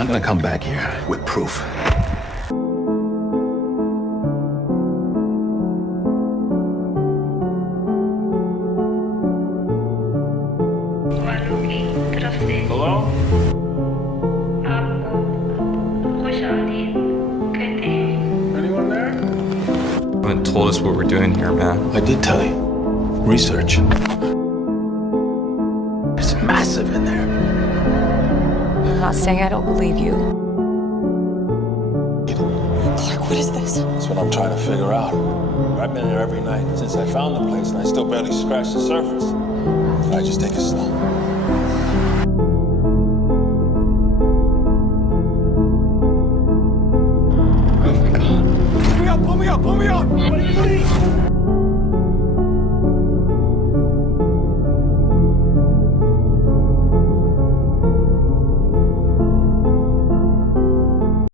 I'm gonna come back here with proof. Hello? Anyone there? You haven't told us what we're doing here, man. I did tell you. Research. It's massive in there. I'm not saying I don't believe you. Clark, what is this? That's what I'm trying to figure out. I've been there every night since I found the place, and I still barely scratched the surface. If I just take it slow.